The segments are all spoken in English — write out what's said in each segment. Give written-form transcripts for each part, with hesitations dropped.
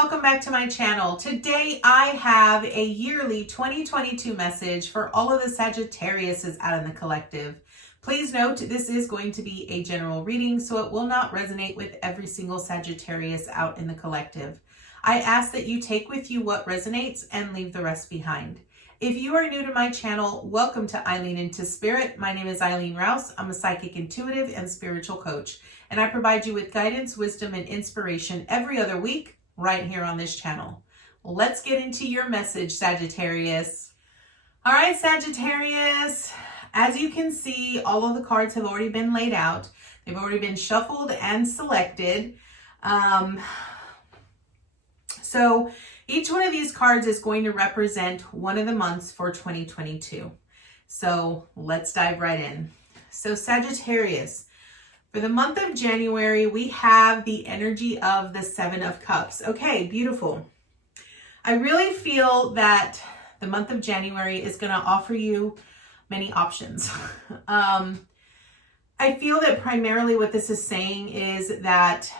welcome back to my channel. Today I have a yearly 2022 message for all of the Sagittariuses out in the collective. Please note this is going to be a general reading, so it will not resonate with every single Sagittarius out in the collective. I ask that you take with you what resonates and leave the rest behind. If you are new to my channel, welcome to Eileen Into Spirit. My name is Eileen Rouse. I'm a psychic intuitive and spiritual coach, and I provide you with guidance, wisdom, and inspiration every other week right here on this channel. Well, let's get into your message, Sagittarius. All right, Sagittarius, as you can see, all of the cards have already been laid out. They've already been shuffled and selected. So each one of these cards is going to represent one of the months for 2022. So let's dive right in. So Sagittarius, for the month of January, we have the energy of the Seven of Cups. Okay, beautiful. I really feel that the month of January is going to offer you many options. I feel that primarily what this is saying is that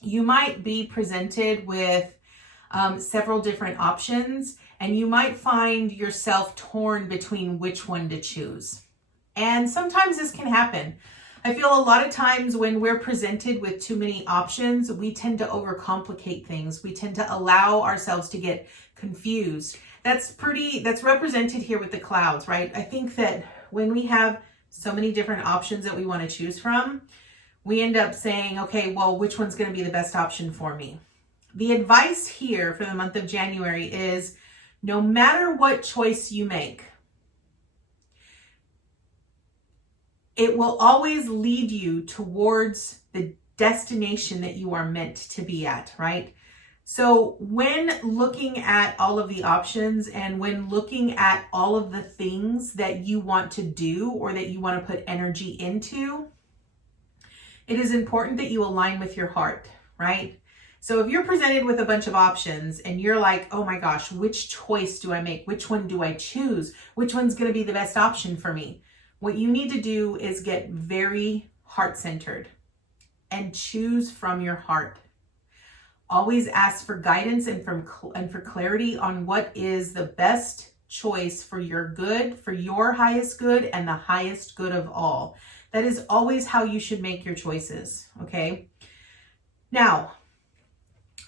you might be presented with several different options, and you might find yourself torn between which one to choose. And sometimes this can happen. I feel a lot of times when we're presented with too many options, we tend to overcomplicate things. We tend to allow ourselves to get confused. That's represented here with the clouds, right? I think that when we have so many different options that we want to choose from, we end up saying, okay, well, which one's going to be the best option for me? The advice here for the month of January is no matter what choice you make, it will always lead you towards the destination that you are meant to be at, right? So when looking at all of the options and when looking at all of the things that you want to do or that you want to put energy into, it is important that you align with your heart, right? So if you're presented with a bunch of options and you're like, oh my gosh, which choice do I make? Which one do I choose? Which one's going to be the best option for me? What you need to do is get very heart-centered and choose from your heart. Always ask for guidance and for clarity on what is the best choice for your good, for your highest good, and the highest good of all. That is always how you should make your choices, okay? Now,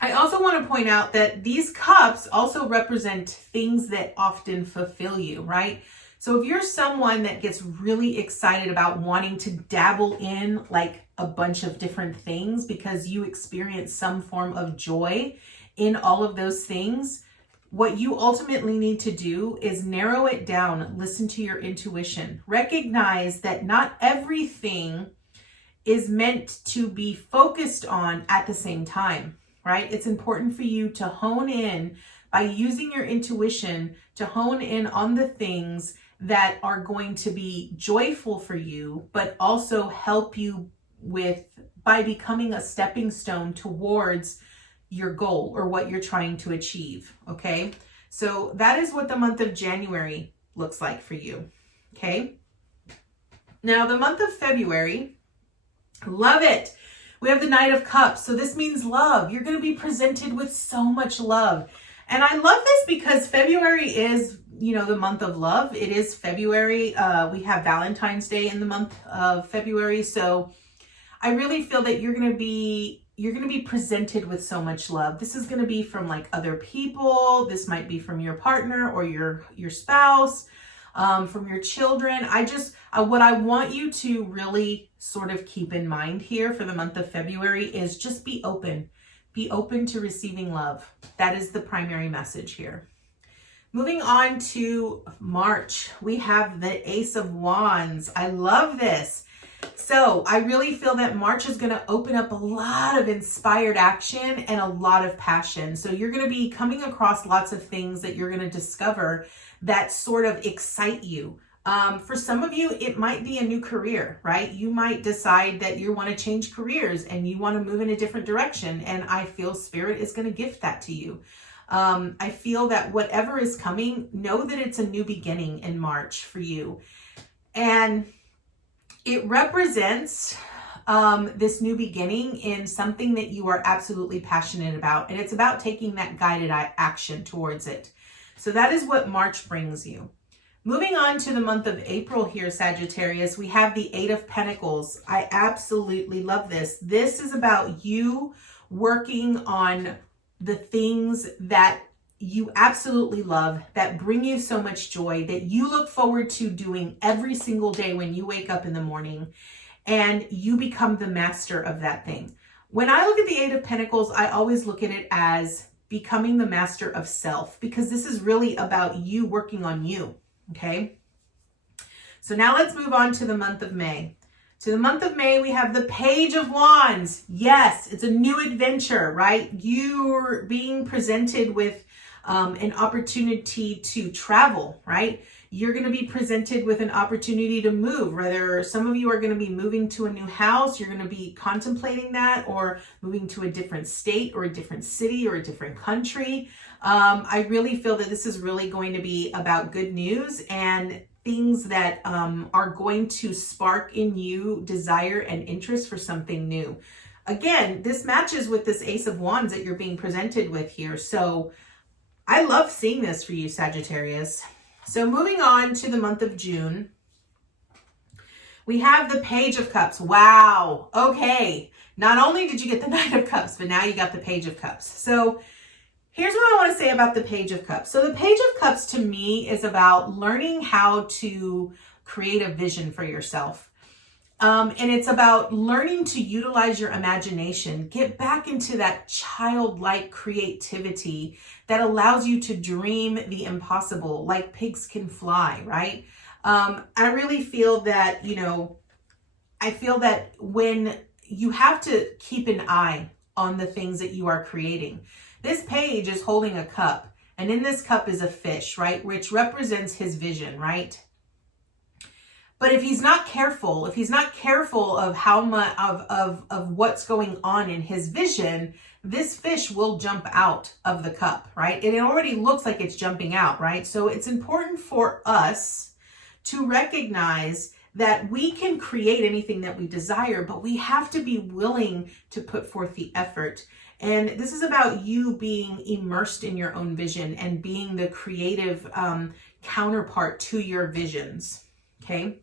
I also want to point out that these cups also represent things that often fulfill you, right? So if you're someone that gets really excited about wanting to dabble in like a bunch of different things because you experience some form of joy in all of those things, what you ultimately need to do is narrow it down, listen to your intuition, recognize that not everything is meant to be focused on at the same time, right? It's important for you to hone in by using your intuition to hone in on the things that are going to be joyful for you, but also help you by becoming a stepping stone towards your goal or what you're trying to achieve, okay? So that is what the month of January looks like for you, okay? Now the month of February, love it. We have the Knight of Cups. So this means love. You're going to be presented with so much love. And I love this because February is, the month of love. It is February. We have Valentine's Day in the month of February. So I really feel that you're going to be presented with so much love. This is going to be from like other people. This might be from your partner or your spouse, from your children. What I want you to really sort of keep in mind here for the month of February is just be open. Be open to receiving love. That is the primary message here. Moving on to March, we have the Ace of Wands. I love this. So I really feel that March is going to open up a lot of inspired action and a lot of passion. So you're going to be coming across lots of things that you're going to discover that sort of excite you. For some of you, it might be a new career, right? You might decide that you want to change careers and you want to move in a different direction. And I feel Spirit is going to gift that to you. I feel that whatever is coming, know that it's a new beginning in March for you. And it represents this new beginning in something that you are absolutely passionate about. And it's about taking that guided action towards it. So that is what March brings you. Moving on to the month of April here, Sagittarius, we have the Eight of Pentacles. I absolutely love this. This is about you working on the things that you absolutely love, that bring you so much joy, that you look forward to doing every single day when you wake up in the morning, and you become the master of that thing. When I look at the Eight of Pentacles, I always look at it as becoming the master of self, because this is really about you working on you. Okay, so now let's move on to the month of May. To the month of May, we have the Page of Wands. Yes, it's a new adventure, right? You're being presented with an opportunity to travel, right? You're going to be presented with an opportunity to move. Whether some of you are going to be moving to a new house, you're going to be contemplating that, or moving to a different state or a different city or a different country. I really feel that this is really going to be about good news and things that are going to spark in you desire and interest for something new. Again, this matches with this Ace of Wands that you're being presented with here. So I love seeing this for you, Sagittarius. So moving on to the month of June, we have the Page of Cups. Wow. Okay. Not only did you get the Knight of Cups, but now you got the Page of Cups. So here's what I want to say about the Page of Cups. So the Page of Cups to me is about learning how to create a vision for yourself. And it's about learning to utilize your imagination, get back into that childlike creativity that allows you to dream the impossible, like pigs can fly, right? I really feel that, I feel that when you have to keep an eye on the things that you are creating. This page is holding a cup, and in this cup is a fish, right? Which represents his vision, right? But if he's not careful, of how much of what's going on in his vision, this fish will jump out of the cup, right? And it already looks like it's jumping out, right? So it's important for us to recognize that we can create anything that we desire, but we have to be willing to put forth the effort. And this is about you being immersed in your own vision and being the creative counterpart to your visions. Okay.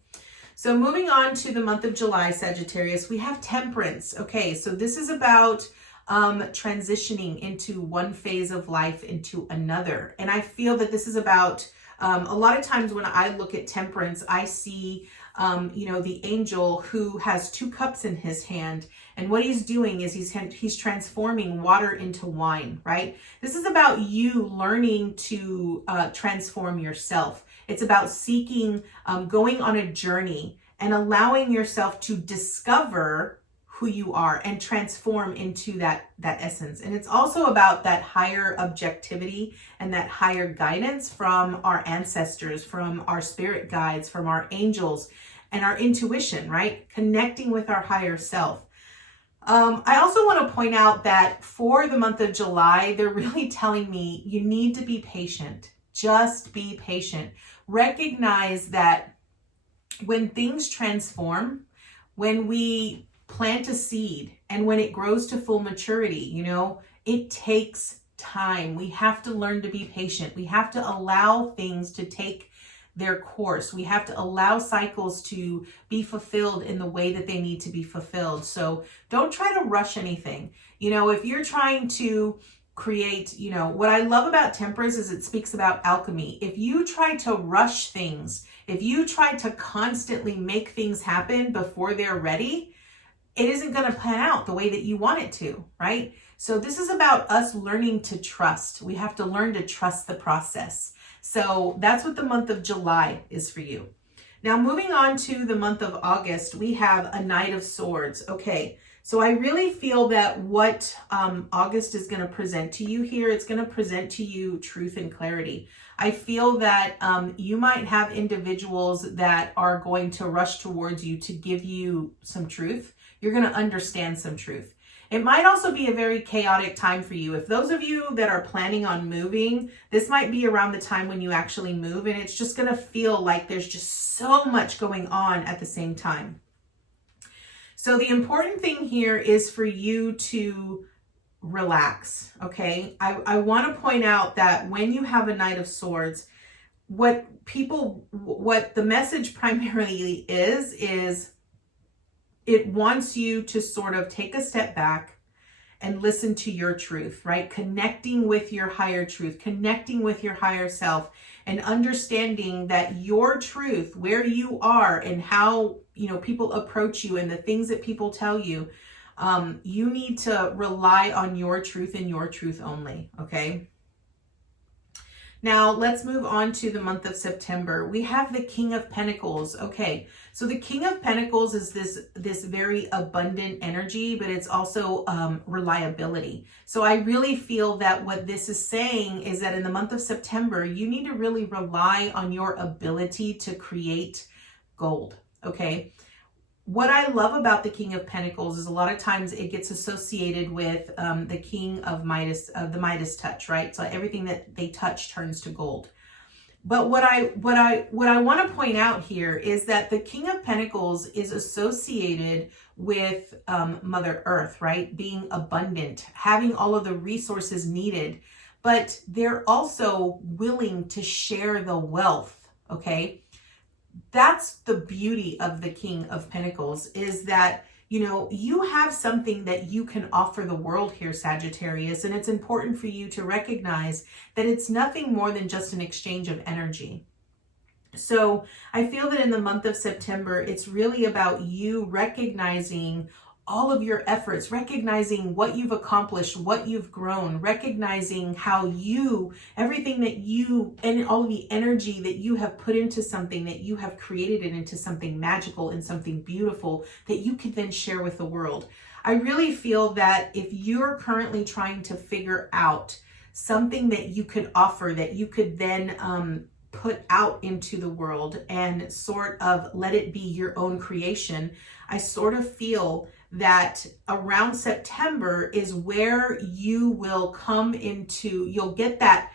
So moving on to the month of July, Sagittarius, we have Temperance. Okay. So this is about transitioning into one phase of life into another. And I feel that this is about, a lot of times when I look at Temperance, I see, the angel who has two cups in his hand. And what he's doing is he's transforming water into wine, right? This is about you learning to transform yourself. It's about seeking, going on a journey and allowing yourself to discover who you are and transform into that essence. And it's also about that higher objectivity and that higher guidance from our ancestors, from our spirit guides, from our angels, and our intuition, right? Connecting with our higher self. I also want to point out that for the month of July, they're really telling me you need to be patient. Just be patient. Recognize that when things transform, when we plant a seed and when it grows to full maturity, it takes time. We have to learn to be patient. We have to allow things to take their course. We have to allow cycles to be fulfilled in the way that they need to be fulfilled. So don't try to rush anything. If you're trying to create, what I love about Temperance is it speaks about alchemy. If you try to rush things, if you try to constantly make things happen before they're ready, it isn't going to pan out the way that you want it to, right? So this is about us learning to trust. We have to learn to trust the process. So that's what the month of July is for you. Now, moving on to the month of August, we have a Knight of Swords. Okay, so I really feel that what August is going to present to you here, it's going to present to you truth and clarity. I feel that you might have individuals that are going to rush towards you to give you some truth. You're going to understand some truth. It might also be a very chaotic time for you. If those of you that are planning on moving, this might be around the time when you actually move, and it's just going to feel like there's just so much going on at the same time. So the important thing here is for you to relax, okay? I want to point out that when you have a Knight of Swords, what the message primarily is it wants you to sort of take a step back and listen to your truth, right? Connecting with your higher truth, connecting with your higher self, and understanding that your truth, where you are and how, people approach you and the things that people tell you, you need to rely on your truth and your truth only, okay? Now, let's move on to the month of September. We have the King of Pentacles. Okay, so the King of Pentacles is this very abundant energy, but it's also reliability. So I really feel that what this is saying is that in the month of September, you need to really rely on your ability to create gold, okay? What I love about the King of Pentacles is a lot of times it gets associated with the King of Midas, the Midas touch, right? So everything that they touch turns to gold. But what I want to point out here is that the King of Pentacles is associated with Mother Earth, right? Being abundant, having all of the resources needed, but they're also willing to share the wealth, okay? That's the beauty of the King of Pentacles, is that, you have something that you can offer the world here, Sagittarius, and it's important for you to recognize that it's nothing more than just an exchange of energy. So I feel that in the month of September, it's really about you recognizing all of your efforts, recognizing what you've accomplished, what you've grown, recognizing how everything that you, and all of the energy that you have put into something, that you have created it into something magical and something beautiful that you could then share with the world. I really feel that if you're currently trying to figure out something that you could offer, that you could then put out into the world and sort of let it be your own creation, I sort of feel that around September is where you will come into, you'll get that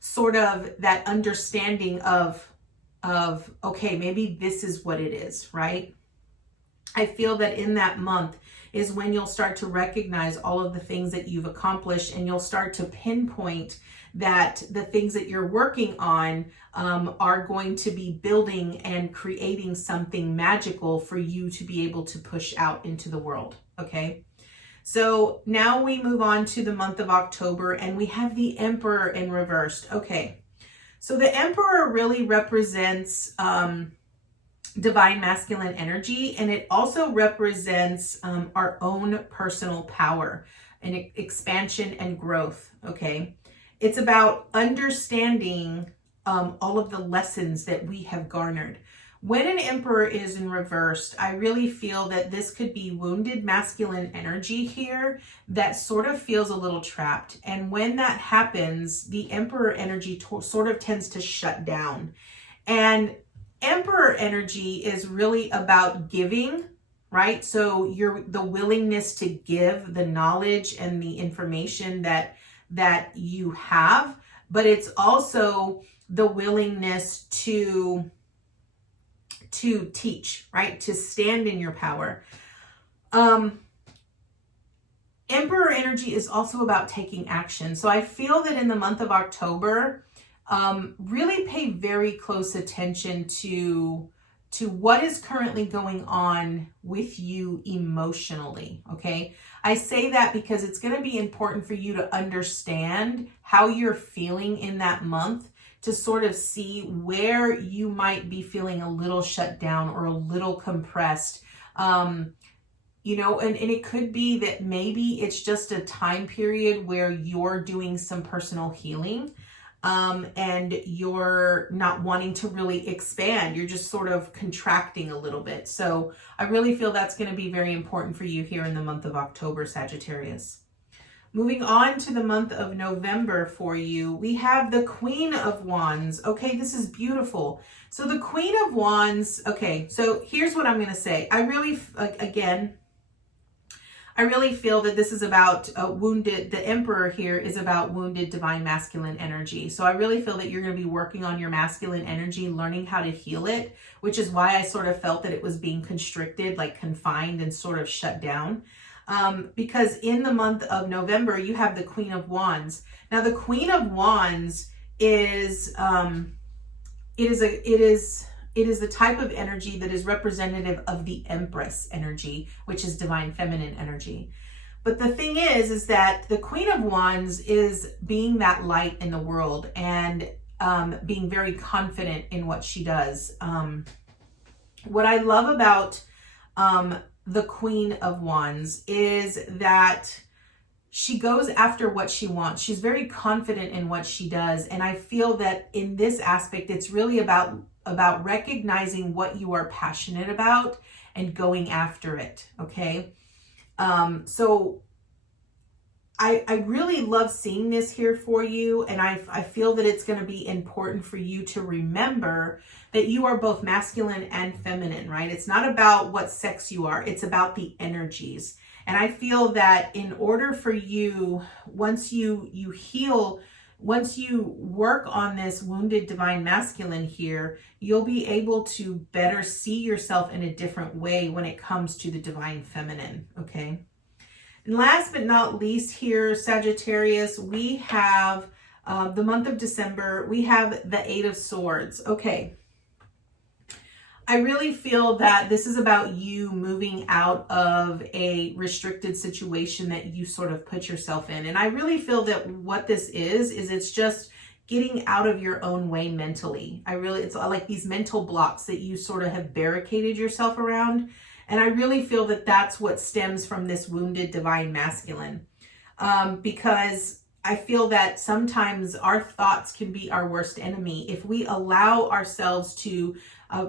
sort of that understanding of, okay, maybe this is what it is, right? I feel that in that month is when you'll start to recognize all of the things that you've accomplished, and you'll start to pinpoint that the things that you're working on are going to be building and creating something magical for you to be able to push out into the world, okay? So now we move on to the month of October, and we have the Emperor in reversed. Okay, so the Emperor really represents divine masculine energy, and it also represents our own personal power and expansion and growth, okay? It's about understanding all of the lessons that we have garnered. When an Emperor is in reversed, I really feel that this could be wounded masculine energy here that sort of feels a little trapped. And when that happens, the Emperor energy sort of tends to shut down. And Emperor energy is really about giving, right? So the willingness to give the knowledge and the information that you have, but it's also the willingness to teach, right? To stand in your power. Emperor energy is also about taking action. So I feel that in the month of October, really pay very close attention to what is currently going on with you emotionally, okay? I say that because it's going to be important for you to understand how you're feeling in that month, to sort of see where you might be feeling a little shut down or a little compressed. And it could be that maybe it's just a time period where you're doing some personal healing. And you're not wanting to really expand. You're just sort of contracting a little bit. So I really feel that's going to be very important for you here in the month of October, Sagittarius. Moving on to the month of November for you, we have the Queen of Wands. Okay, this is beautiful. So the Queen of Wands, okay, so here's what I'm going to say. I really, again, I really feel that this is about wounded, the Emperor here is about wounded divine masculine energy. So I really feel that you're going to be working on your masculine energy, learning how to heal it, which is why I sort of felt that it was being constricted, like confined and sort of shut down. Because in the month of November, you have the Queen of Wands. Now, the Queen of Wands is, it is the type of energy that is representative of the Empress energy, which is divine feminine energy. But the thing is that the Queen of Wands is being that light in the world and being very confident in what she does. What I love about the Queen of Wands is that she goes after what she wants. She's very confident in what she does. And I feel that in this aspect, it's really about recognizing what you are passionate about and going after it. Okay. So I really love seeing this here for you. And I feel that it's going to be important for you to remember that you are both masculine and feminine, right? It's not about what sex you are. It's about the energies. And I feel that in order for you, once you heal, once you work on this wounded divine masculine here, you'll be able to better see yourself in a different way when it comes to the divine feminine, okay? And last but not least here, Sagittarius, we have the month of December, we have the Eight of Swords. Okay. I really feel that this is about you moving out of a restricted situation that you sort of put yourself in. And I really feel that what this is it's just getting out of your own way mentally. It's like these mental blocks that you sort of have barricaded yourself around. And I really feel that that's what stems from this wounded divine masculine. Because I feel that sometimes our thoughts can be our worst enemy. If we allow ourselves to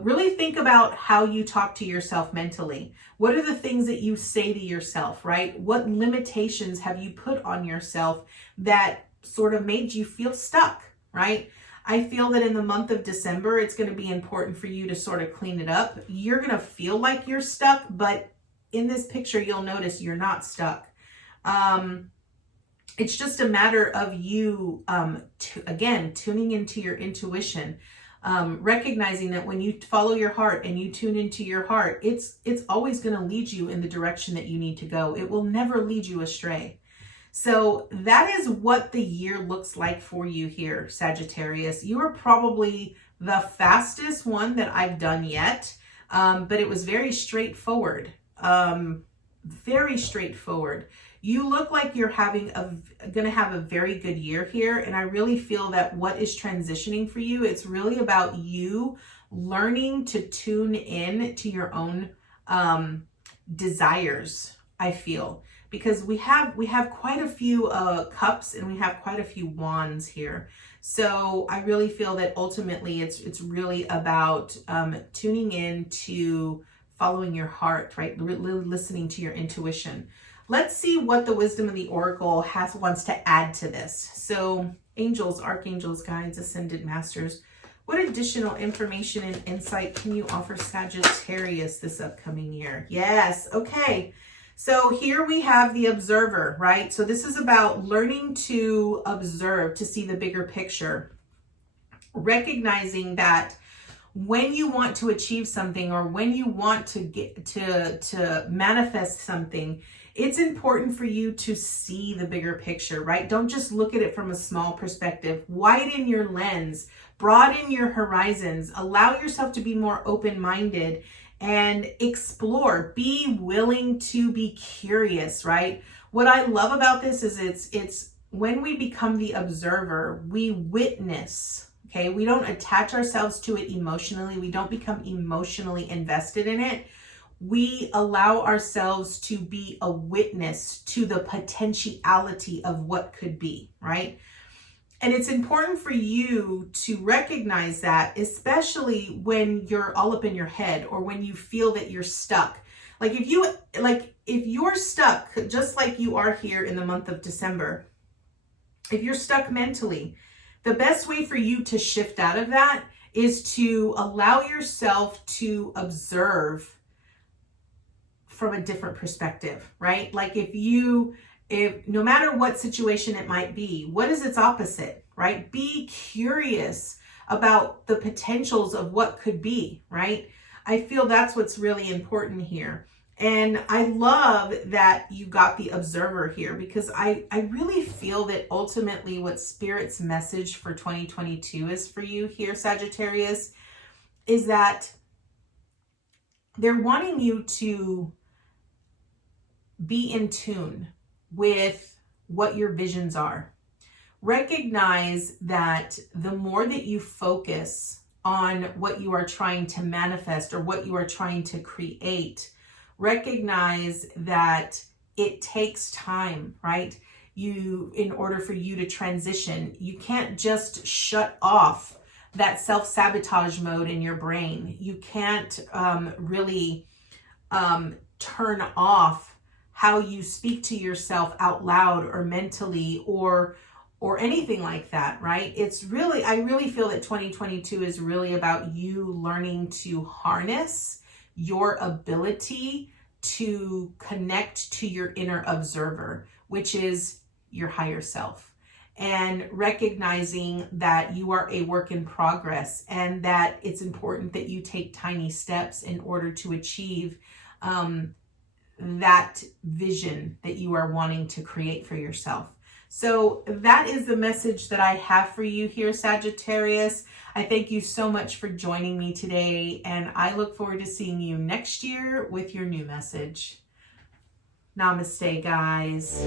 really think about how you talk to yourself mentally. What are the things that you say to yourself, right? What limitations have you put on yourself that sort of made you feel stuck, right? I feel that in the month of December, it's going to be important for you to sort of clean it up. You're going to feel like you're stuck, but in this picture, you'll notice you're not stuck. It's just a matter of you, again, tuning into your intuition, recognizing that when you follow your heart and you tune into your heart, it's always going to lead you in the direction that you need to go. It will never lead you astray. So that is what the year looks like for you here, Sagittarius. You are probably the fastest one that I've done yet, but it was very straightforward. Very straightforward. You look like you're going to have a very good year here. And I really feel that what is transitioning for you, it's really about you learning to tune in to your own desires, I feel. Because we have quite a few cups and we have quite a few wands here. So I really feel that ultimately it's really about tuning in to following your heart, right? Listening to your intuition. Let's see what the wisdom of the oracle wants to add to this. So angels, archangels, guides, ascended masters, what additional information and insight can you offer Sagittarius this upcoming year? Yes. Okay. So here we have the observer, right? So this is about learning to observe, to see the bigger picture, recognizing that when you want to achieve something or when you want to get to manifest something, it's important for you to see the bigger picture, right? Don't just look at it from a small perspective. Widen your lens, broaden your horizons, allow yourself to be more open-minded and explore. Be willing to be curious, right? What I love about this is it's when we become the observer, we witness, okay? We don't attach ourselves to it emotionally. We don't become emotionally invested in it. We allow ourselves to be a witness to the potentiality of what could be, right? And it's important for you to recognize that, especially when you're all up in your head or when you feel that you're stuck. If you're stuck, just like you are here in the month of December, if you're stuck mentally, the best way for you to shift out of that is to allow yourself to observe from a different perspective, right? Like if no matter what situation it might be, what is its opposite, right? Be curious about the potentials of what could be, right? I feel that's what's really important here. And I love that you got the observer here, because I really feel that ultimately what Spirit's message for 2022 is for you here, Sagittarius, is that they're wanting you to be in tune with what your visions are. Recognize that the more that you focus on what you are trying to manifest or what you are trying to create, recognize that it takes time, right? In order for you to transition, you can't just shut off that self-sabotage mode in your brain. You can't really turn off how you speak to yourself out loud or mentally or anything like that, right? I really feel that 2022 is really about you learning to harness your ability to connect to your inner observer, which is your higher self, and recognizing that you are a work in progress and that it's important that you take tiny steps in order to achieve that vision that you are wanting to create for yourself. So that is the message that I have for you here, Sagittarius. I thank you so much for joining me today, and I look forward to seeing you next year with your new message. Namaste, guys.